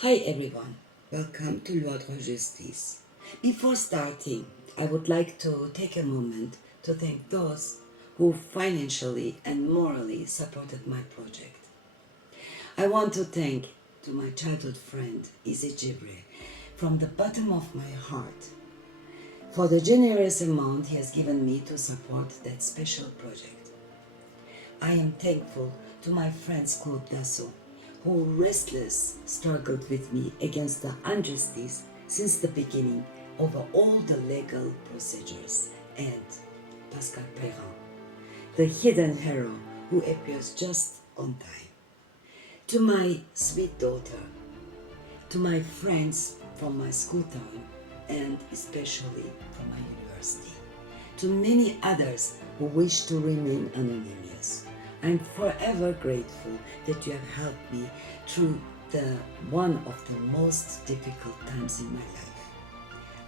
Hi everyone, welcome to Droit Justice. Before starting, I would like to take a moment to thank those who financially and morally supported my project. I want to thank to my childhood friend Izzy Jibre from the bottom of my heart for the generous amount he has given me to support that special project. I am thankful to my friend Claude Dassault, who restless struggled with me against the injustice since the beginning over all the legal procedures, and Pascal Perrin, the hidden hero who appears just on time. To my sweet daughter, to my friends from my school time, and especially from my university, to many others who wish to remain anonymous. I'm forever grateful that you have helped me through one of the most difficult times in my life.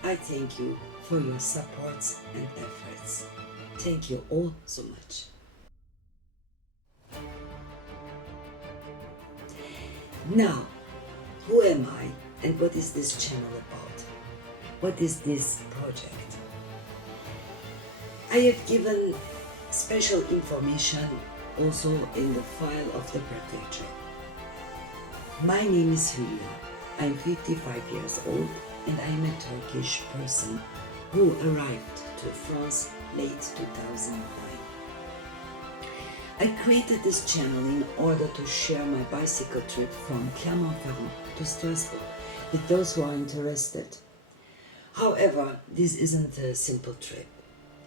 I thank you for your supports and efforts. Thank you all so much. Now, who am I and what is this channel about? What is this project? I have given special information also in the file of the protector. My name is Hülya. I'm 55 years old and I'm a Turkish person who arrived to France late 2009. I created this channel in order to share my bicycle trip from Clermont-Ferrand to Strasbourg with those who are interested. However, this isn't a simple trip.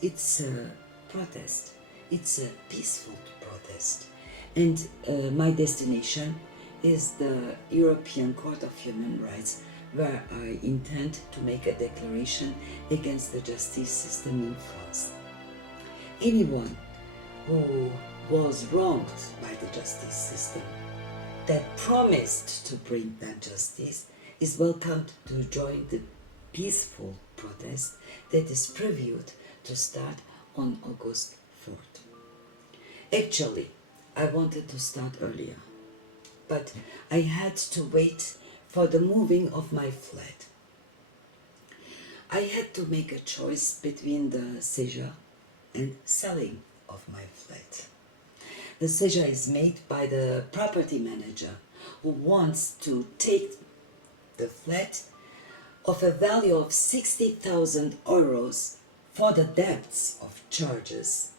It's a protest. It's a peaceful protest. And my destination is the European Court of Human Rights, where I intend to make a declaration against the justice system in France. Anyone who was wronged by the justice system, that promised to bring that justice, is welcomed to join the peaceful protest that is previewed to start on August 4th. Actually, I wanted to start earlier, but I had to wait for the moving of my flat. I had to make a choice between the seizure and selling of my flat. The seizure is made by the property manager who wants to take the flat of a value of 60,000 euros for the debts of charges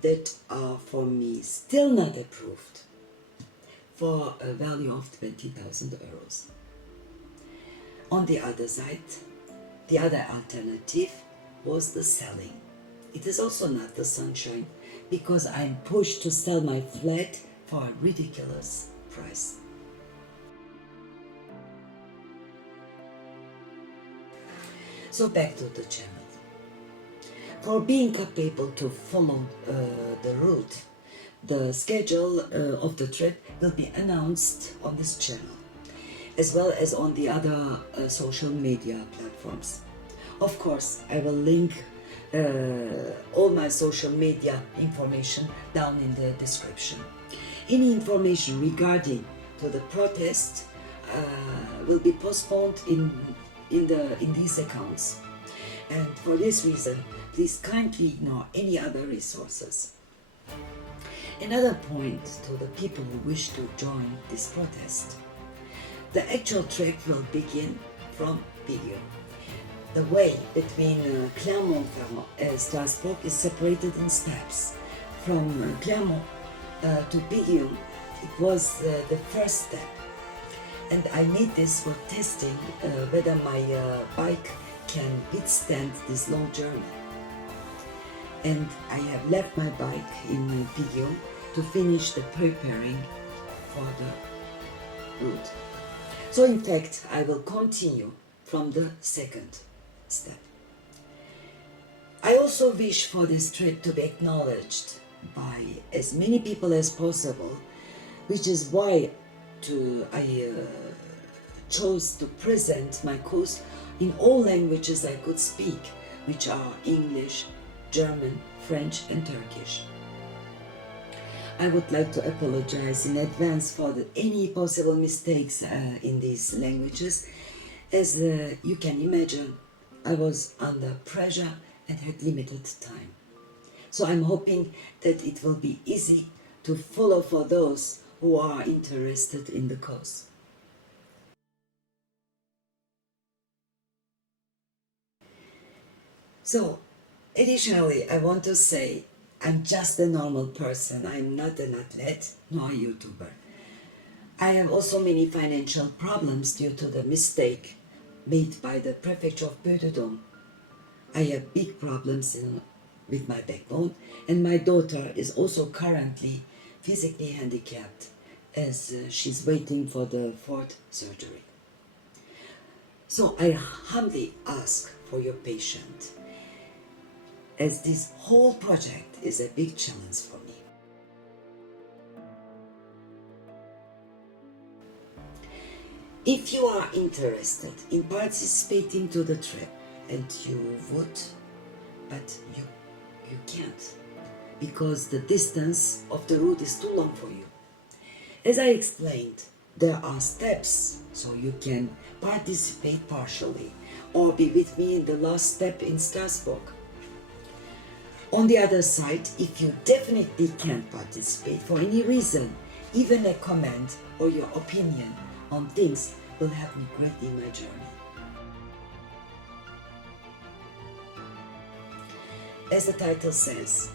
that are for me still not approved, for a value of 20,000 euros. On the other side, the other alternative was the selling. It is also not the sunshine, because I'm pushed to sell my flat for a ridiculous price. So back to the channel. For being capable to follow the route, the schedule of the trip will be announced on this channel, as well as on the other social media platforms. Of course, I will link all my social media information down in the description. Any information regarding to the protest will be postponed in these accounts. And for this reason, please kindly ignore any other resources. Another point to the people who wish to join this protest. The actual trek will begin from Piguet. The way between Clermont-Ferrand and Strasbourg is separated in steps. From Clermont to Piguet, it was the first step. And I made this for testing whether my bike can withstand this long journey. And I have left my bike in Piguet to finish the preparing for the route. So in fact, I will continue from the second step. I also wish for this trip to be acknowledged by as many people as possible, which is why I chose to present my course in all languages I could speak, which are English, German, French and Turkish. I would like to apologize in advance for any possible mistakes in these languages. As you can imagine, I was under pressure and had limited time. So I'm hoping that it will be easy to follow for those who are interested in the course. So, additionally, I want to say I'm just a normal person. I'm not an athlete nor a YouTuber. I have also many financial problems due to the mistake made by the prefecture of Puy-de-Dôme. I have big problems with my backbone, and my daughter is also currently physically handicapped as she's waiting for the 4th surgery. So I humbly ask for your patience, as this whole project is a big challenge for me. If you are interested in participating to the trip, and you would, but you can't, because the distance of the route is too long for you. As I explained, there are steps, so you can participate partially, or be with me in the last step in Strasbourg. On the other side, if you definitely can't participate for any reason, even a comment or your opinion on things will help me greatly in my journey. As the title says,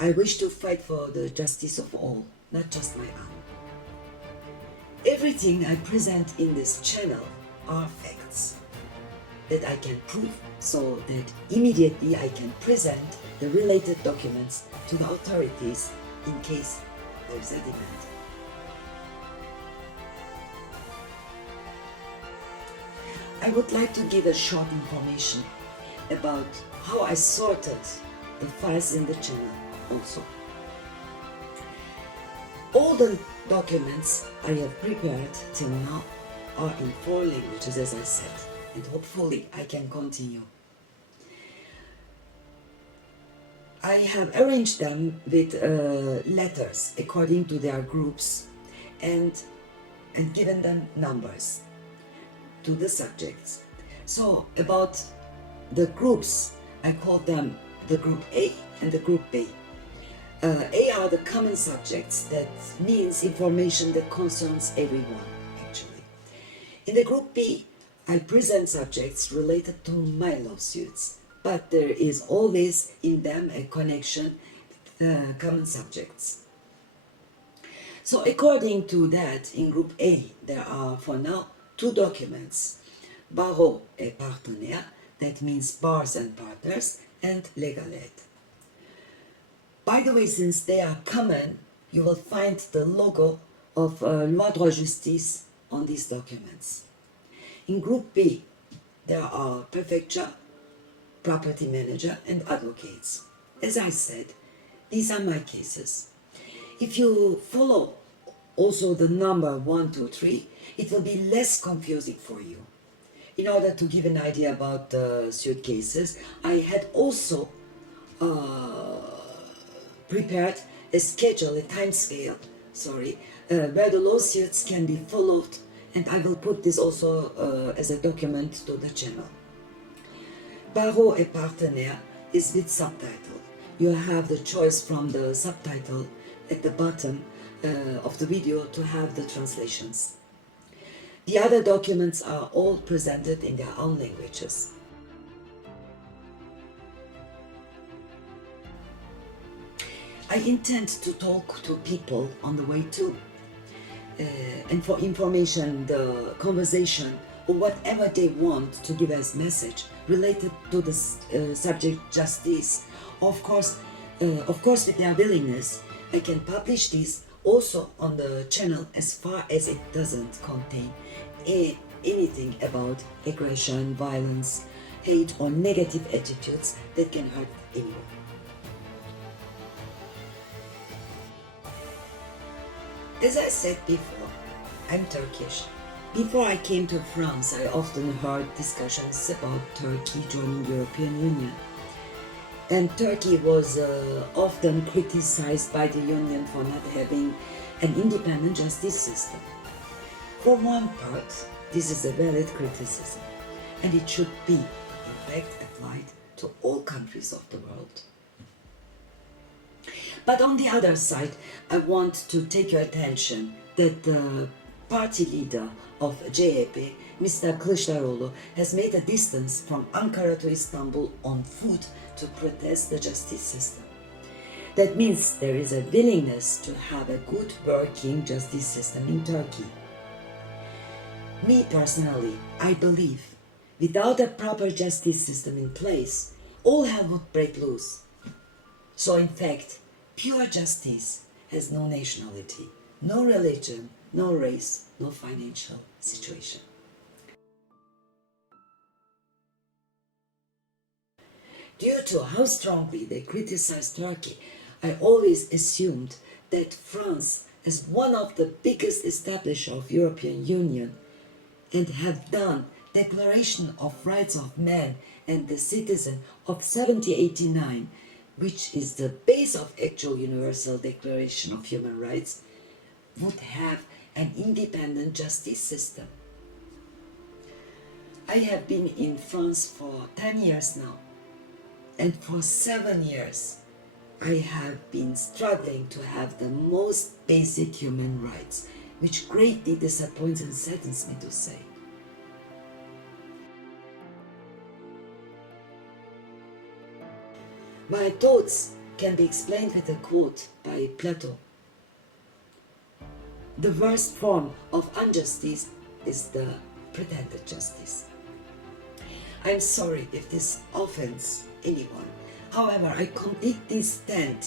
I wish to fight for the justice of all, not just my own. Everything I present in this channel are facts that I can prove, so that immediately I can present the related documents to the authorities in case there is a demand. I would like to give a short information about how I sorted the files in the channel also. All the documents I have prepared till now are in 4 languages, as I said, and hopefully I can continue. I have arranged them with letters according to their groups and given them numbers to the subjects. So about the groups, I call them the group A and the group B. A are the common subjects, that means information that concerns everyone, actually. In the group B, I present subjects related to my lawsuits, but there is always in them a connection with common subjects. So according to that, in group A, there are for now 2 documents, barreau et partenaire, that means bars and partners, and legal aid. By the way, since they are common, you will find the logo of Loi Droit Justice on these documents. In group B, there are prefecture, property manager, and advocates. As I said, these are my cases. If you follow also the number 1, 2, 3, it will be less confusing for you. In order to give an idea about the suit cases, I had also prepared a schedule, a time scale, where the lawsuits can be followed, and I will put this also as a document to the channel. Barreau et partenaire is with subtitle. You have the choice from the subtitle at the bottom of the video to have the translations. The other documents are all presented in their own languages. I intend to talk to people on the way too. And for information, the conversation, or whatever they want to give as message related to the subject justice. Of course, with their willingness, I can publish this also on the channel as far as it doesn't contain anything about aggression, violence, hate, or negative attitudes that can hurt anyone. As I said before, I'm Turkish. Before I came to France, I often heard discussions about Turkey joining European Union. And Turkey was often criticized by the Union for not having an independent justice system. For one part, this is a valid criticism, and it should be, in fact, applied to all countries of the world. But on the other side, I want to take your attention that the party leader of CHP, Mr. Kılıçdaroğlu, has made a distance from Ankara to Istanbul on foot to protest the justice system. That means there is a willingness to have a good working justice system in Turkey. Me personally, I believe without a proper justice system in place, all hell would break loose. So in fact, pure justice has no nationality, no religion, no race, no financial situation. Due to how strongly they criticize Turkey, I always assumed that France, as one of the biggest establishers of European Union, and have done Declaration of Rights of Man and the Citizen of 1789, which is the base of actual Universal Declaration of Human Rights, would have an independent justice system. I have been in France for 10 years now, and for 7 years I have been struggling to have the most basic human rights, which greatly disappoints and saddens me to say. My thoughts can be explained with a quote by Plato. The worst form of injustice is the pretended justice. I'm sorry if this offends anyone. However, I completely stand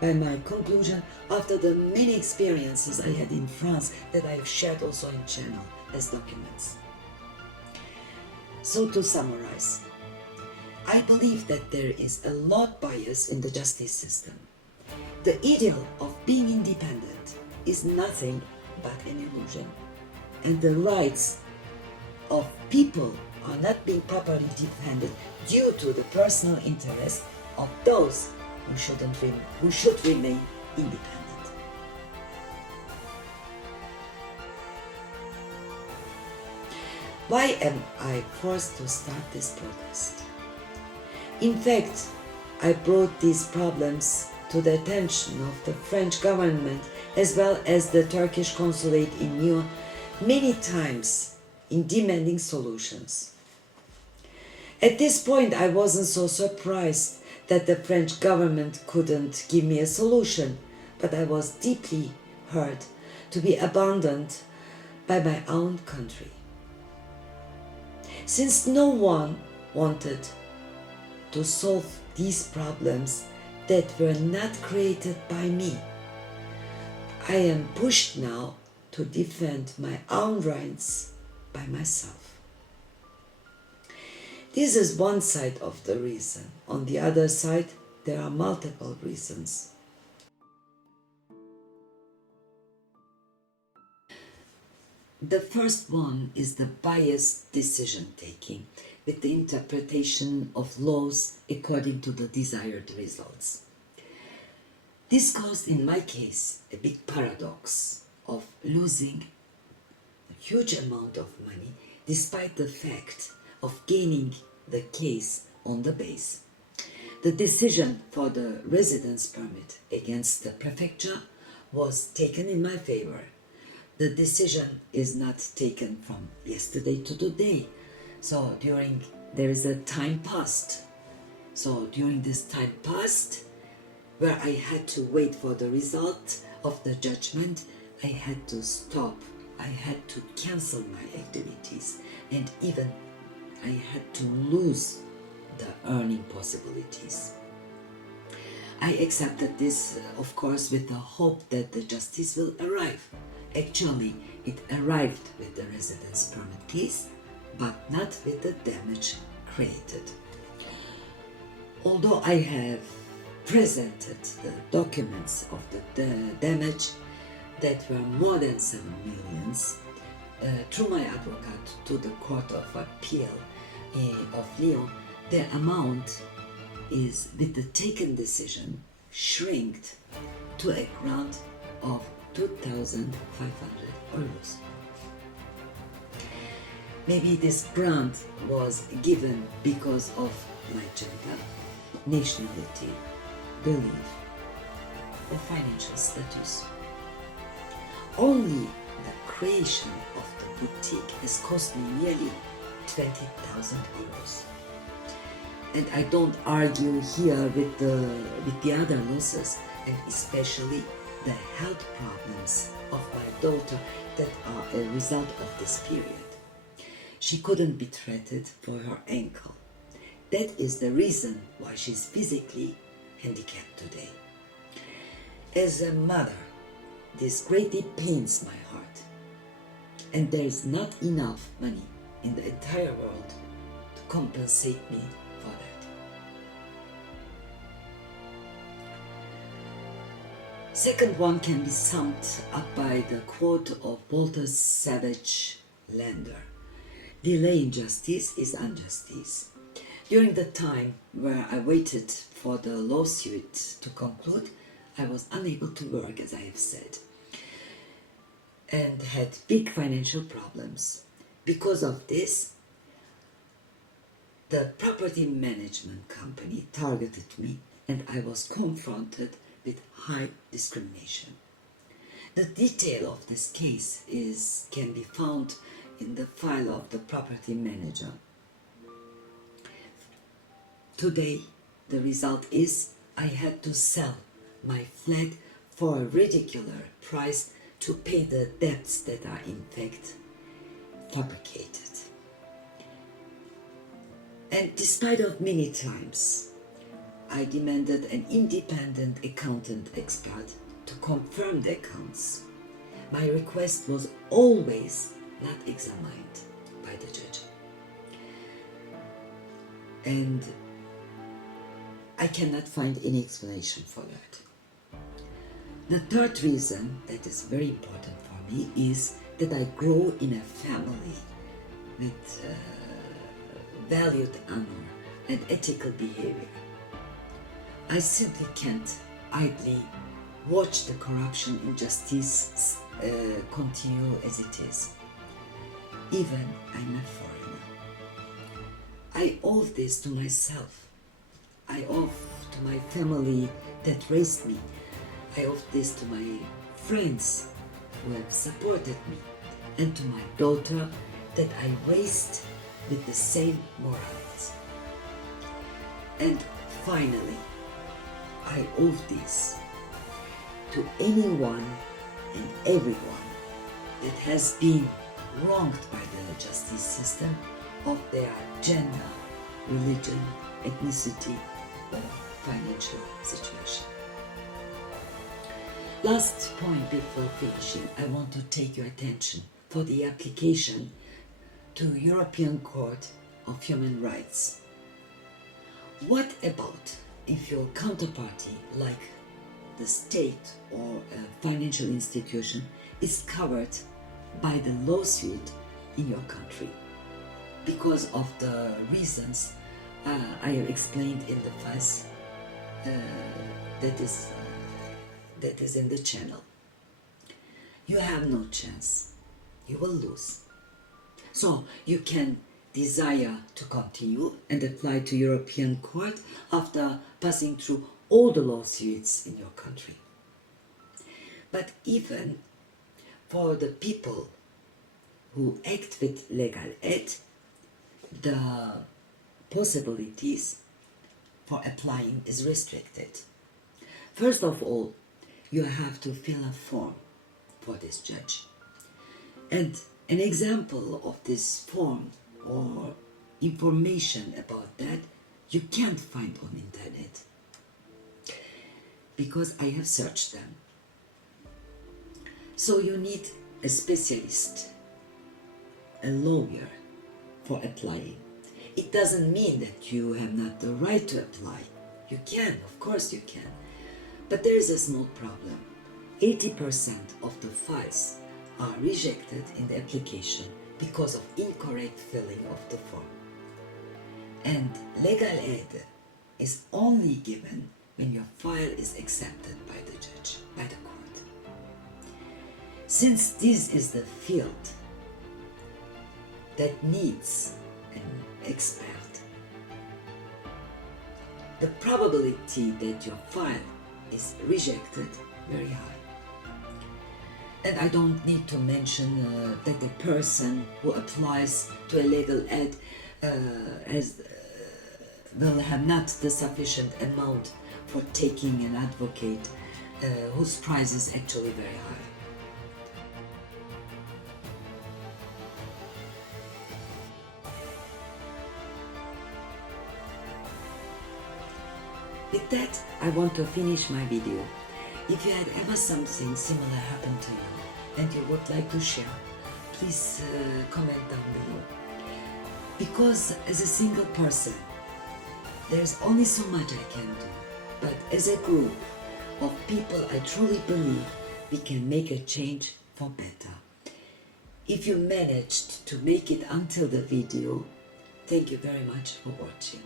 by my conclusion after the many experiences I had in France that I have shared also in channel as documents. So to summarize, I believe that there is a lot bias in the justice system. The ideal of being independent is nothing but an illusion, and the rights of people are not being properly defended due to the personal interest of those who should remain independent. Why am I forced to start this protest? In fact, I brought these problems to the attention of the French government as well as the Turkish consulate in Lyon many times in demanding solutions. At this point, I wasn't so surprised that the French government couldn't give me a solution, but I was deeply hurt to be abandoned by my own country. Since no one wanted to solve these problems that were not created by me, I am pushed now to defend my own rights by myself. This is one side of the reason. On the other side, there are multiple reasons. The first one is the biased decision-taking with the interpretation of laws according to the desired results. This caused, in my case, a big paradox of losing a huge amount of money despite the fact of gaining the case on the base. The decision for the residence permit against the prefecture was taken in my favor. The decision is not taken from yesterday to today. So there is a time passed. So during this time passed, where I had to wait for the result of the judgment, I had to stop. I had to cancel my activities, and even I had to lose the earning possibilities. I accepted this, of course, with the hope that the justice will arrive. Actually, it arrived with the residence permit case, but not with the damage created. Although I have presented the documents of the damage that were more than 7 million through my advocate to the Court of Appeal of Lyon, the amount is, with the taken decision, shrinked to a grant of 2,500 euros. Maybe this grant was given because of my gender, nationality, belief, or financial status. Only the creation of the boutique has cost me nearly 20,000 euros. And I don't argue here with the other losses, and especially the health problems of my daughter that are a result of this period. She couldn't be treated for her ankle. That is the reason why she's physically handicapped today. As a mother, this greatly pains my heart, and there is not enough money in the entire world to compensate me for that. Second one can be summed up by the quote of Walter Savage Landor: "Delay in justice is injustice." During the time where I waited for the lawsuit to conclude, I was unable to work, as I have said, and had big financial problems. Because of this, the property management company targeted me, and I was confronted with high discrimination. The detail of this case can be found in the file of the property manager. Today, the result is I had to sell my flat for a ridiculous price to pay the debts that are in fact fabricated. And despite of many times, I demanded an independent accountant expert to confirm the accounts. My request was always not examined by the judge. And I cannot find any explanation for that. The third reason that is very important for me is that I grow in a family with valued honor and ethical behavior. I simply can't idly watch the corruption and injustice continue as it is. Even I'm a foreigner. I owe this to myself. I owe to my family that raised me. I owe this to my friends who have supported me, and to my daughter that I raised with the same morals. And finally, I owe this to anyone and everyone that has been wronged by the justice system of their gender, religion, ethnicity, or financial situation. Last point before finishing, I want to take your attention for the application to European Court of Human Rights. What about if your counterparty, like the state or a financial institution, is covered by the lawsuit in your country because of the reasons I have explained in the files that is in the channel? You have no chance. You will lose. So you can desire to continue and apply to European Court after passing through all the lawsuits in your country. But even for the people who act with legal aid, the possibilities for applying is restricted. First of all, you have to fill a form for this judge. And an example of this form or information about that you can't find on internet, because I have searched them. So you need a specialist, a lawyer for applying. It doesn't mean that you have not the right to apply. You can, of course you can. But there is a small problem. 80% of the files are rejected in the application because of incorrect filling of the form. And legal aid is only given when your file is accepted by the judge, by the court. Since this is the field that needs an expert, the probability that your file is rejected very high. And I don't need to mention that the person who applies to a legal aid will have not the sufficient amount for taking an advocate whose price is actually very high. With that, I want to finish my video. If you had ever something similar happen to you and you would like to share, please comment down below. Because as a single person, there's only so much I can do. But as a group of people, I truly believe we can make a change for better. If you managed to make it until the video, thank you very much for watching.